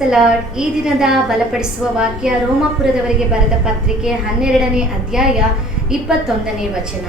The lord. ಈ ದಿನದ ಬಲಪಡಿಸುವ ವಾಕ್ಯ ರೋಮಾಪುರದವರಿಗೆ ಬರೆದ ಪತ್ರಿಕೆ 12ನೇ ಅಧ್ಯಾಯ 21ನೇ ವಚನ.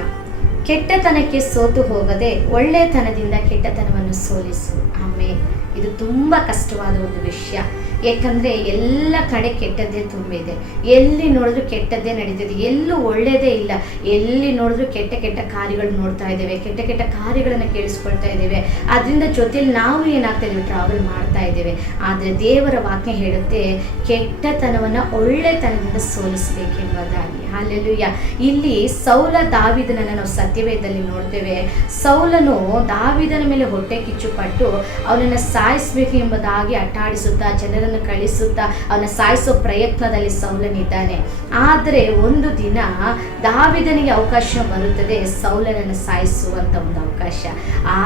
ಕೆಟ್ಟತನಕ್ಕೆ ಸೋತು ಹೋಗದೆ ಒಳ್ಳೆತನದಿಂದ ಕೆಟ್ಟತನವನ್ನು ಸೋಲಿಸು. ಆಮೇಲೆ ಇದು ತುಂಬ ಕಷ್ಟವಾದ ಒಂದು ವಿಷಯ. ಯಾಕಂದರೆ ಎಲ್ಲ ಕಡೆ ಕೆಟ್ಟದ್ದೇ ತುಂಬಿದೆ. ಎಲ್ಲಿ ನೋಡಿದ್ರು ಕೆಟ್ಟದ್ದೇ ನಡೀತಿದೆ, ಎಲ್ಲೂ ಒಳ್ಳೆಯದೇ ಇಲ್ಲ. ಎಲ್ಲಿ ನೋಡಿದ್ರು ಕೆಟ್ಟ ಕೆಟ್ಟ ಕಾರ್ಯಗಳು ನೋಡ್ತಾ ಇದ್ದೇವೆ, ಕೆಟ್ಟ ಕೆಟ್ಟ ಕಾರ್ಯಗಳನ್ನು ಕೇಳಿಸ್ಕೊಳ್ತಾ ಇದ್ದೇವೆ. ಅದರಿಂದ ಜೊತೆಲಿ ನಾವು ಏನಾಗ್ತಾ ಇದ್ದೀವಿ, ಟ್ರಾವೆಲ್ ಮಾಡ್ತಾ ಇದ್ದೇವೆ. ಆದರೆ ದೇವರ ವಾಕ್ಯ ಹೇಳುತ್ತೆ, ಕೆಟ್ಟತನವನ್ನು ಒಳ್ಳೆತನದಿಂದ ಸೋಲಿಸಬೇಕೆಂಬುದಾಗಿ. ಹಲ್ಲೆಲೂಯಾ. ಇಲ್ಲಿ ಸೌಲ ದಾವೀದನನ್ನು ನಾವು ಸತ್ಯವೇದದಲ್ಲಿ ನೋಡ್ತೇವೆ. ಸೌಲನು ದಾವೀದನ ಮೇಲೆ ಹೊಟ್ಟೆ ಕಿಚ್ಚುಪಟ್ಟು ಅವನನ್ನು ಸಾಯಿಸಬೇಕು ಎಂಬುದಾಗಿ ಅಟ್ಟಾಡಿಸುತ್ತಾ, ಜನರನ್ನು ಕಳಿಸುತ್ತಾ ಅವನ ಸಾಯಿಸೋ ಪ್ರಯತ್ನದಲ್ಲಿ ಸೌಲನಿದ್ದಾನೆ. ಆದರೆ ಒಂದು ದಿನ ದಾವೀದನಿಗೆ ಅವಕಾಶ ಬರುತ್ತದೆ, ಸೌಲನನ್ನು ಸಾಯಿಸುವಂತ ಒಂದು ಅವಕಾಶ.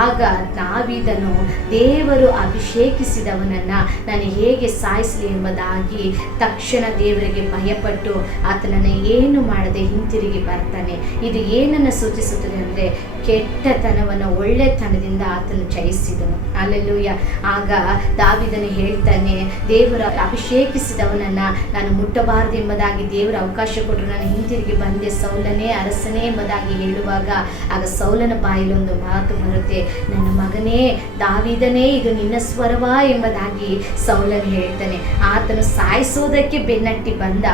ಆಗ ದಾವೀದನು ದೇವರು ಅಭಿಷೇಕಿಸಿದವನನ್ನ ನಾನು ಹೇಗೆ ಸಾಯಿಸಲಿ ಎಂಬುದಾಗಿ ತಕ್ಷಣ ದೇವರಿಗೆ ಭಯಪಟ್ಟು ಆತನನ್ನು ಏನು ಮಾಡದೆ ಹಿಂತಿರುಗಿ ಬರ್ತಾನೆ. ಇದು ಏನನ್ನು ಸೂಚಿಸುತ್ತದೆ ಅಂದರೆ ಕೆಟ್ಟತನವನ್ನು ಒಳ್ಳೆತನದಿಂದ ಆತನು ಜಯಿಸಿದನು. ಅಲ್ಲೆಲ್ಲೂಯ. ಆಗ ದಾವೀದನು ಹೇಳ್ತಾನೆ, ದೇವರು ಅಭಿಷೇಕಿಸಿದವನನ್ನ ನಾನು ಮುಟ್ಟಬಾರದು ಎಂಬುದಾಗಿ ದೇವರು ಅವಕಾಶ ಕೊಟ್ಟರು, ನಾನು ಹಿಂತಿರುಗಿ ಬಂದೆ, ಸೌಲನೇ ಅರಸನೇ ಎಂಬುದಾಗಿ ಹೇಳುವಾಗ ಆಗ ಸೌಲನ ಬಾಯಲ್ಲಿ ಒಂದು ಮಾತು ಬರುತ್ತೆ, ನನ್ನ ಮಗನೇ ದಾವೀದನೇ, ಇದು ನಿನ್ನ ಸ್ವರವಾ ಎಂಬುದಾಗಿ ಸೌಲನು ಹೇಳ್ತಾನೆ. ಆತನು ಸಾಯಿಸೋದಕ್ಕೆ ಬೆನ್ನಟ್ಟಿ ಬಂದ,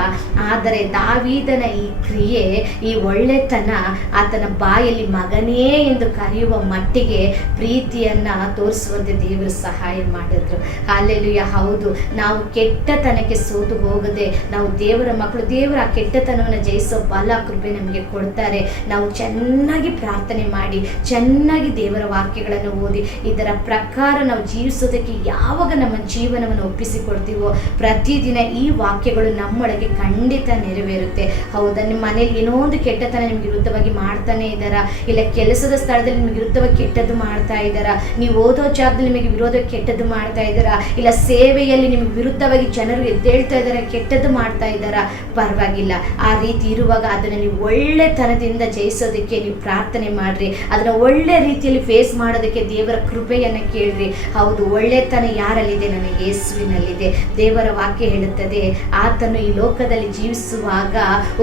ಆದರೆ ದಾವೀದನ ಈ ಕ್ರಿಯೆ, ಈ ಒಳ್ಳೆತನ ಆತನ ಬಾಯಲ್ಲಿ ಮಗನೇ ಎಂದು ಕರೆಯುವ ಮಟ್ಟಿಗೆ ಪ್ರೀತಿಯನ್ನ ತೋರಿಸುವಂತೆ ದೇವರು ಸಹಾಯ ಮಾಡಿದ್ರು. ಹಲ್ಲೆಲೂಯಾ. ಹೌದು, ನಾವು ಕೆಟ್ಟತನಕ್ಕೆ ಸೋತು ಹೋಗದೆ ನಾವು ದೇವರ ಮಕ್ಕಳು. ದೇವರ ಆ ಕೆಟ್ಟತನವನ್ನು ಜಯಿಸೋ ಬಲ ಕೃಪೆ ನಮಗೆ ಕೊಡ್ತಾರೆ. ನಾವು ಚೆನ್ನಾಗಿ ಪ್ರಾರ್ಥನೆ ಮಾಡಿ, ಚೆನ್ನಾಗಿ ದೇವರ ವಾಕ್ಯಗಳನ್ನು ಓದಿ, ಇದರ ಪ್ರಕಾರ ನಾವು ಜೀವಿಸೋದಕ್ಕೆ ಯಾವಾಗ ನಮ್ಮ ಜೀವನವನ್ನು ಒಪ್ಪಿಸಿಕೊಡ್ತೀವೋ ಪ್ರತಿದಿನ ಈ ವಾಕ್ಯಗಳು ನಮ್ಮೊಳಗೆ ಖಂಡಿತ ನೆರವೇರುತ್ತೆ. ಹೌದಾ, ನಿಮ್ಮ ಮನೇಲಿ ಏನೋ ಒಂದು ಕೆಟ್ಟತನ ನಿಮ್ಗೆ ವಿರುದ್ಧವಾಗಿ ಮಾಡ್ತಾನೆ ಇದ್ದಾರಾ, ಇಲ್ಲ ಕೆಲಸದ ಸ್ಥಳದಲ್ಲಿ ನಿಮಗೆ ವಿರುದ್ಧವಾಗಿ ಕೆಟ್ಟದ್ದು ಮಾಡ್ತಾ ಇದ್ದಾರಾ, ನೀವು ಓದೋ ಜಾಗದಲ್ಲಿ ನಿಮಗೆ ವಿರೋಧ ಕೆಟ್ಟದ್ದು ಮಾಡ್ತಾ ಇದ್ದಾರಾ, ಇಲ್ಲ ಸೇವೆಯಲ್ಲಿ ನಿಮಗೆ ವಿರುದ್ಧವಾಗಿ ಜನರು ಎದ್ದೇಳ್ತಾ ಇದ್ದಾರೆ, ಕೆಟ್ಟದ್ದು ಮಾಡ್ತಾ ಇದ್ದಾರಾ, ಪರವಾಗಿಲ್ಲ. ಆ ರೀತಿ ಇರುವಾಗ ಅದನ್ನು ನೀವು ಒಳ್ಳೆತನದಿಂದ ಜಯಿಸೋದಕ್ಕೆ ನೀವು ಪ್ರಾರ್ಥನೆ ಮಾಡ್ರಿ. ಅದನ್ನು ಒಳ್ಳೆ ರೀತಿಯಲ್ಲಿ ಫೇಸ್ ಮಾಡೋದಕ್ಕೆ ದೇವರ ಕೃಪೆಯನ್ನು ಕೇಳ್ರಿ. ಹೌದು, ಒಳ್ಳೆತನ ಯಾರಲ್ಲಿದೆ? ನನಗೆ ಯೇಸುವಿನಲ್ಲಿದೆ. ದೇವರ ವಾಕ್ಯ ಹೇಳುತ್ತದೆ, ಆತನು ಈ ಲೋಕದಲ್ಲಿ ಜೀವಿಸುವಾಗ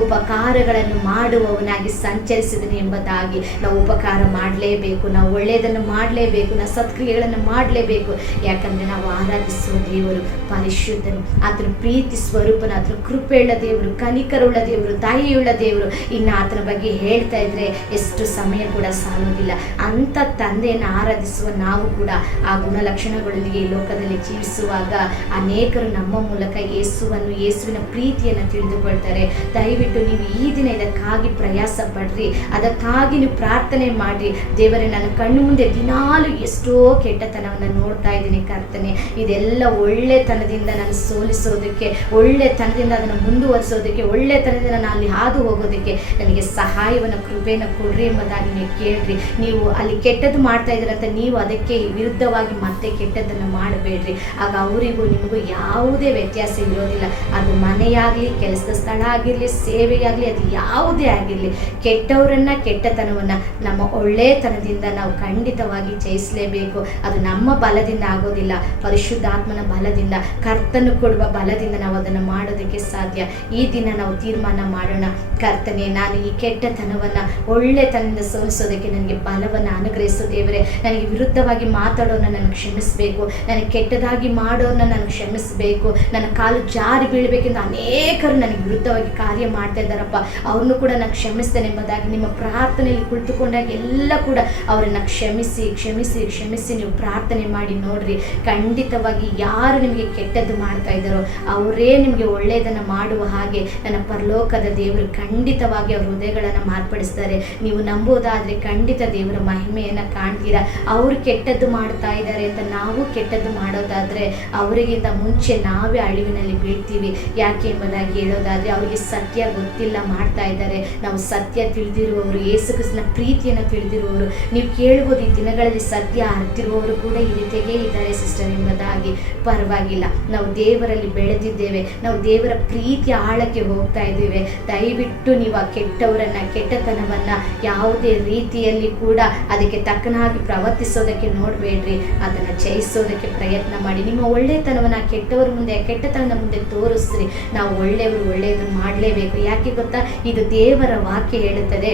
ಉಪಕಾರಗಳನ್ನು ಮಾಡುವವನಾಗಿ ಸಂಚರಿಸಿದನು ಎಂಬುದಾಗಿ. ನಾವು ಉಪಕಾರ ಮಾಡಲೇಬೇಕು, ನಾವು ಒಳ್ಳೆಯದನ್ನು ಮಾಡಲೇಬೇಕು, ನಾವು ಸತ್ಕ್ರಿಯೆಗಳನ್ನು ಮಾಡಲೇಬೇಕು. ಯಾಕಂದರೆ ನಾವು ಆರಾಧಿಸುವ ದೇವರು ಪರಿಶುದ್ಧನು, ಆತನ ಪ್ರೀತಿ ಸ್ವರೂಪನ, ಆತನ ಕೃಪೆಯುಳ್ಳ ದೇವರು, ಕನಿಕರುಳ್ಳ ದೇವರು, ತಾಯಿಯುಳ್ಳ ದೇವರು. ಇನ್ನು ಆತನ ಬಗ್ಗೆ ಹೇಳ್ತಾ ಇದ್ರೆ ಎಷ್ಟು ಸಮಯ ಕೂಡ ಸಾಲೋದಿಲ್ಲ. ಅಂಥ ತಂದೆಯನ್ನು ಆರಾಧಿಸುವ ನಾವು ಕೂಡ ಆ ಗುಣಲಕ್ಷಣಗಳೊಂದಿಗೆ ಈ ಲೋಕದಲ್ಲಿ ಜೀವಿಸುವಾಗ ಅನೇಕರು ನಮ್ಮ ಮೂಲಕ ಯೇಸುವನ್ನು, ಯೇಸುವಿನ ಪ್ರೀತಿಯನ್ನು ತಿಳಿದುಕೊಳ್ತಾರೆ. ದಯವಿಟ್ಟು ನೀವು ಈ ದಿನ ಇದಕ್ಕಾಗಿ ಪ್ರಯಾಸ ಪಡ್ರಿ, ಅದಕ್ಕಾಗಿ ನೀವು ಪ್ರಾರ್ಥನೆ ಮಾಡ್ರಿ. ದೇವರೇ, ನನ್ನ ಕಣ್ಣು ಮುಂದೆ ದಿನಾಲು ಎಷ್ಟೋ ಕೆಟ್ಟತನವನ್ನು ನೋಡ್ತಾ ಇದ್ದೀನಿ ಕರ್ತನೆ, ಇದೆಲ್ಲ ಒಳ್ಳೆತನದಿಂದ ನಾನು ಸೋಲಿಸೋದಕ್ಕೆ, ಒಳ್ಳೆತನದಿಂದ ಅದನ್ನು ಮುಂದುವರಿಸೋದಕ್ಕೆ, ಒಳ್ಳೆತನದಿಂದ ನಾನು ಅಲ್ಲಿ ಹಾದು ಹೋಗೋದಕ್ಕೆ ನನಗೆ ಸಹಾಯವನ್ನು, ಕೃಪೆಯನ್ನು ಕೊಡ್ರಿ ಎಂಬುದಾಗಿ ನೀವು ಕೇಳ್ರಿ. ನೀವು ಅಲ್ಲಿ ಕೆಟ್ಟದ್ದು ಮಾಡ್ತಾ ಇದ್ದೀರಂತ ನೀವು ಅದಕ್ಕೆ ವಿರುದ್ಧವಾಗಿ ಮತ್ತೆ ಕೆಟ್ಟದ್ದನ್ನು ಮಾಡಬೇಡ್ರಿ. ಆಗ ಅವರಿಗೂ ನಿಮಗೂ ಯಾವುದೇ ವ್ಯತ್ಯಾಸ ಇರೋದಿಲ್ಲ. ಅದು ಮನೆಯಾಗಲಿ, ಕೆಲಸದ ಸ್ಥಳ ಆಗಿರಲಿ, ಸೇವೆಯಾಗಲಿ, ಅದು ಯಾವುದೇ ಆಗಿರಲಿ, ಕೆಟ್ಟವರನ್ನ, ಕೆಟ್ಟತನವನ್ನು ನಮ್ಮ ಒಳ್ಳೆತನದಿಂದ ನಾವು ಖಂಡಿತವಾಗಿ ಜಯಿಸಲೇಬೇಕು. ಅದು ನಮ್ಮ ಬಲದಿಂದ ಆಗೋದಿಲ್ಲ, ಪರಿಶುದ್ಧಾತ್ಮನ ಬಲದಿಂದ, ಕರ್ತನು ಕೊಡುವ ಬಲದಿಂದ ನಾವು ಅದನ್ನು ಮಾಡೋದಕ್ಕೆ ಸಾಧ್ಯ. ಈ ದಿನ ನಾವು ತೀರ್ಮಾನ ಮಾಡೋಣ, ಕರ್ತನೆ, ನಾನು ಈ ಕೆಟ್ಟತನವನ್ನು ಒಳ್ಳೆತನದಿಂದ ಸೋಲಿಸೋದಕ್ಕೆ ನನಗೆ ಬಲವನ್ನು ಅನುಗ್ರಹಿಸು ದೇವರೇ. ನನಗೆ ವಿರುದ್ಧವಾಗಿ ಮಾತಾಡೋರನ್ನ ನನಗೆ ಕ್ಷಮಿಸಬೇಕು, ನನಗೆ ಕೆಟ್ಟದಾಗಿ ಮಾಡೋರನ್ನ ನನಗೆ ಕ್ಷಮಿಸಬೇಕು. ನನ್ನ ಕಾಲು ಜಾರಿ ಬೀಳಬೇಕೆಂದು ಅನೇಕರು ನನಗೆ ವಿರುದ್ಧವಾಗಿ ಕಾರ್ಯ ಮಾಡ್ತಾ ಇದ್ದಾರಪ್ಪ, ಅವ್ರನ್ನೂ ಕೂಡ ನಾನು ಕ್ಷಮಿಸ್ತೇನೆ ಎಂಬುದಾಗಿ ನಿಮ್ಮ ಪ್ರಾರ್ಥನೆಯಲ್ಲಿ ಕುಳಿತುಕೊಂಡಾಗ ಎಲ್ಲ ಕೂಡ ಅವರನ್ನು ಕ್ಷಮಿಸಿ ಕ್ಷಮಿಸಿ ಕ್ಷಮಿಸಿ ನೀವು ಪ್ರಾರ್ಥನೆ ಮಾಡಿ ನೋಡ್ರಿ. ಖಂಡಿತವಾಗಿ ಯಾರು ನಿಮಗೆ ಕೆಟ್ಟದ್ದು ಮಾಡ್ತಾ ಇದ್ದಾರೋ ಅವರೇ ನಿಮಗೆ ಒಳ್ಳೆಯದನ್ನು ಮಾಡುವ ಹಾಗೆ ನನ್ನ ಪರಲೋಕದ ದೇವರು ಖಂಡಿತವಾಗಿ ಅವ್ರ ಹೃದಯಗಳನ್ನು ಮಾರ್ಪಡಿಸ್ತಾರೆ. ನೀವು ನಂಬೋದಾದರೆ ಖಂಡಿತ ದೇವರ ಮಹಿಮೆಯನ್ನು ಕಾಣ್ತೀರಾ. ಅವರು ಕೆಟ್ಟದ್ದು ಮಾಡ್ತಾ ಇದ್ದಾರೆ ಅಂತ ನಾವು ಕೆಟ್ಟದ್ದು ಮಾಡೋದಾದರೆ ಅವರಿಗಿಂತ ಮುಂಚೆ ನಾವೇ ಅಳಿವಿನಲ್ಲಿ ಬೀಳ್ತೀವಿ. ಯಾಕೆ ಎಂಬುದಾಗಿ ಹೇಳೋದಾದರೆ ಅವರಿಗೆ ಸತ್ಯ ಗೊತ್ತಿಲ್ಲ ಮಾಡ್ತಾ ಇದ್ದಾರೆ. ನಾವು ಸತ್ಯ ತಿಳಿದಿರುವವರು, ಯೇಸು ಕ್ರಿಸ್ತನ ಪ್ರೀತಿಯನ್ನು ತಿಳಿದಿರುವವರು, ನೀವು ಕೇಳ್ಬೋದು ಈ ದಿನಗಳಲ್ಲಿ ಸತ್ಯ ಅರ್ತಿರುವವರು ಕೂಡ ಈ ರೀತಿಯಾಗೇ ಇದ್ದಾರೆ ಸಿಸ್ಟರ್ ಎಂಬುದಾಗಿ. ಪರವಾಗಿಲ್ಲ, ನಾವು ದೇವರಲ್ಲಿ ಬೆಳೆದಿದ್ದೇವೆ, ನಾವು ದೇವರ ಪ್ರೀತಿಯ ಆಳಕ್ಕೆ ಹೋಗ್ತಾ ಇದ್ದೇವೆ. ದಯವಿಟ್ಟು ನೀವು ಆ ಕೆಟ್ಟವರನ್ನ, ಕೆಟ್ಟತನವನ್ನ ಯಾವುದೇ ರೀತಿಯಲ್ಲಿ ಕೂಡ ಅದಕ್ಕೆ ತಕ್ಕನಾಗಿ ಪ್ರವರ್ತಿಸೋದಕ್ಕೆ ನೋಡಬೇಡ್ರಿ. ಅದನ್ನು ಜಯಿಸೋದಕ್ಕೆ ಪ್ರಯತ್ನ ಮಾಡಿ. ನಿಮ್ಮ ಒಳ್ಳೆತನವನ್ನ ಕೆಟ್ಟವರ ಮುಂದೆ, ಕೆಟ್ಟತನದ ಮುಂದೆ ತೋರಿಸ್ರಿ. ನಾವು ಒಳ್ಳೆಯವರು, ಒಳ್ಳೆಯದು ಮಾಡಲೇಬೇಕು. ಯಾಕೆ ಗೊತ್ತಾ, ಇದು ದೇವರ ವಾಕ್ಯ ಹೇಳುತ್ತದೆ,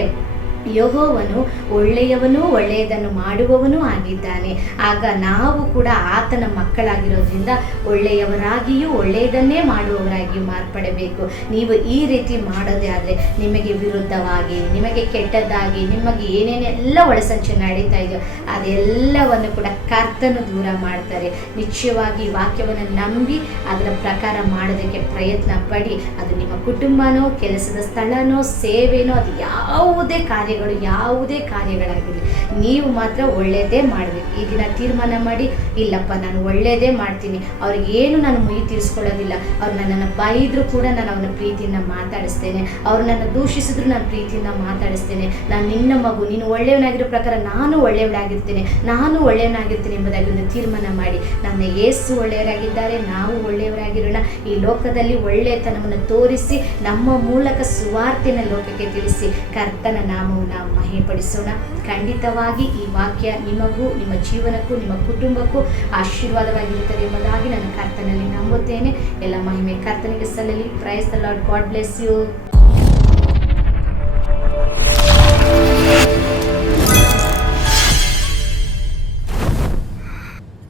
ಯೆಹೋವನು ಒಳ್ಳೆಯವನು, ಒಳ್ಳೆಯದನ್ನು ಮಾಡುವವನೂ ಆಗಿದ್ದಾನೆ. ಆಗ ನಾವು ಕೂಡ ಆತನ ಮಕ್ಕಳಾಗಿರೋದ್ರಿಂದ ಒಳ್ಳೆಯವರಾಗಿಯೂ ಒಳ್ಳೆಯದನ್ನೇ ಮಾಡುವವರಾಗಿಯೂ ಮಾರ್ಪಡಬೇಕು. ನೀವು ಈ ರೀತಿ ಮಾಡೋದೇ ಆದರೆ ನಿಮಗೆ ವಿರುದ್ಧವಾಗಿ, ನಿಮಗೆ ಕೆಟ್ಟದ್ದಾಗಿ, ನಿಮಗೆ ಏನೇನೆಲ್ಲ ಒಳಸಂಚು ನಡೀತಾ ಇದೆಯೋ ಅದೆಲ್ಲವನ್ನು ಕೂಡ ಕರ್ತನು ದೂರ ಮಾಡ್ತಾರೆ. ನಿಶ್ಚಯವಾಗಿ ವಾಕ್ಯವನ್ನು ನಂಬಿ ಅದರ ಪ್ರಕಾರ ಮಾಡೋದಕ್ಕೆ ಪ್ರಯತ್ನ ಪಡಿ. ಅದು ನಿಮ್ಮ ಕುಟುಂಬನೋ, ಕೆಲಸದ ಸ್ಥಳನೋ, ಸೇವೆನೋ, ಅದು ಯಾವುದೇ ಕಾರ್ಯಗಳಾಗಿರಲಿ, ನೀವು ಮಾತ್ರ ಒಳ್ಳೆಯದೇ ಮಾಡಬೇಕು. ಈ ದಿನ ತೀರ್ಮಾನ ಮಾಡಿ, ಇಲ್ಲಪ್ಪ ನಾನು ಒಳ್ಳೆಯದೇ ಮಾಡ್ತೀನಿ, ಅವ್ರಿಗೇನು ನಾನು ಮುಯಿ ತೀರಿಸ್ಕೊಳ್ಳೋದಿಲ್ಲ. ಅವ್ರು ನನ್ನನ್ನು ಬೈದರೂ ಕೂಡ ನಾನು ಅವನ ಪ್ರೀತಿಯಿಂದ ಮಾತಾಡಿಸ್ತೇನೆ, ಅವ್ರು ನನ್ನ ದೂಷಿಸಿದ್ರು ನಾನು ಪ್ರೀತಿಯಿಂದ ಮಾತಾಡಿಸ್ತೇನೆ. ನಾನು ನಿನ್ನ ಮಗು, ನೀನು ಒಳ್ಳೆಯವನಾಗಿರೋ ಪ್ರಕಾರ ನಾನು ಒಳ್ಳೆಯವಳಾಗಿರ್ತೇನೆ ಎಂಬುದಾಗಿ ಒಂದು ತೀರ್ಮಾನ ಮಾಡಿ, ನನ್ನ ಯೇಸು ಒಳ್ಳೆಯವರಾಗಿದ್ದಾರೆ, ನಾವು ಒಳ್ಳೆಯವರಾಗಿರೋಣ. ಈ ಲೋಕದಲ್ಲಿ ಒಳ್ಳೆಯತನವನ್ನು ತೋರಿಸಿ ನಮ್ಮ ಮೂಲಕ ಸುವಾರ್ತೆಯನ್ನು ಲೋಕಕ್ಕೆ ತಿಳಿಸಿ ಕರ್ತನ ನಾಮವನ್ನು ಮಹಿಮೆಪಡಿಸೋಣ. ಖಂಡಿತವಾಗಿ ಈ ವಾಕ್ಯ ನಿಮಗೂ, ನಿಮ್ಮ ಜೀವನಕ್ಕೂ, ನಿಮ್ಮ ಕುಟುಂಬಕ್ಕೂ ಆಶೀರ್ವಾದವಾಗಿರುತ್ತದೆ ಎಂಬುದಾಗಿ ನಾನು ಕರ್ತನಲ್ಲಿ ನಂಬುತ್ತೇನೆ. ಎಲ್ಲ ಮಹಿಮೆ ಕರ್ತನಿಗೆ ಸಲ್ಲಲಿ. Praise the Lord. God bless you.